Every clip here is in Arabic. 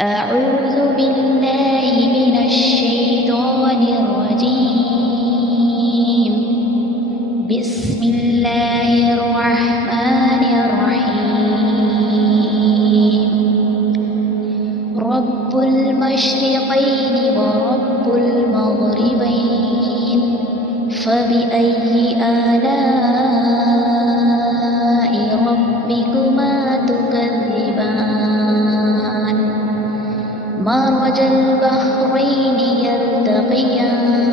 أعوذ بالله من الشيطان الرجيم. بسم الله الرحمن الرحيم. رب المشرقين ورب المغربين فبأي آلاء ربكما تكذبان مرج البحرين يلتقيان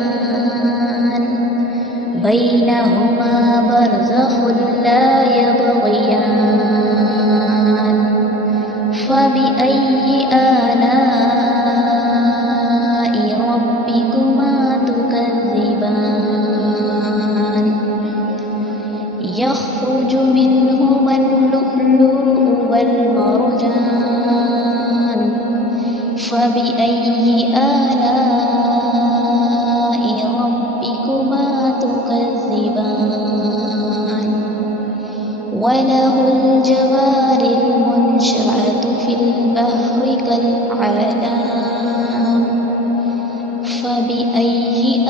بينهما برزخ لا يبغيان فبأي آلاء ربكما تكذبان يخرج منهما اللؤلؤ والمرجان فبأي آلاء ربكما تكذبان وله الجوار المنشآت في البحر كالأعلام فبأي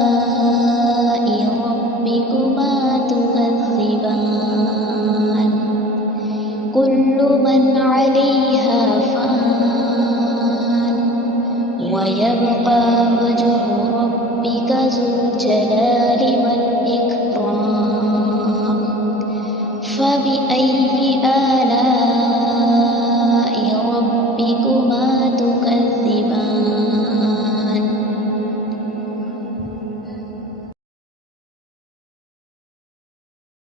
آلاء ربكما تكذبان كل من عليها فان ويبقى وجه ربك ذو الجلال والإكرام فبأي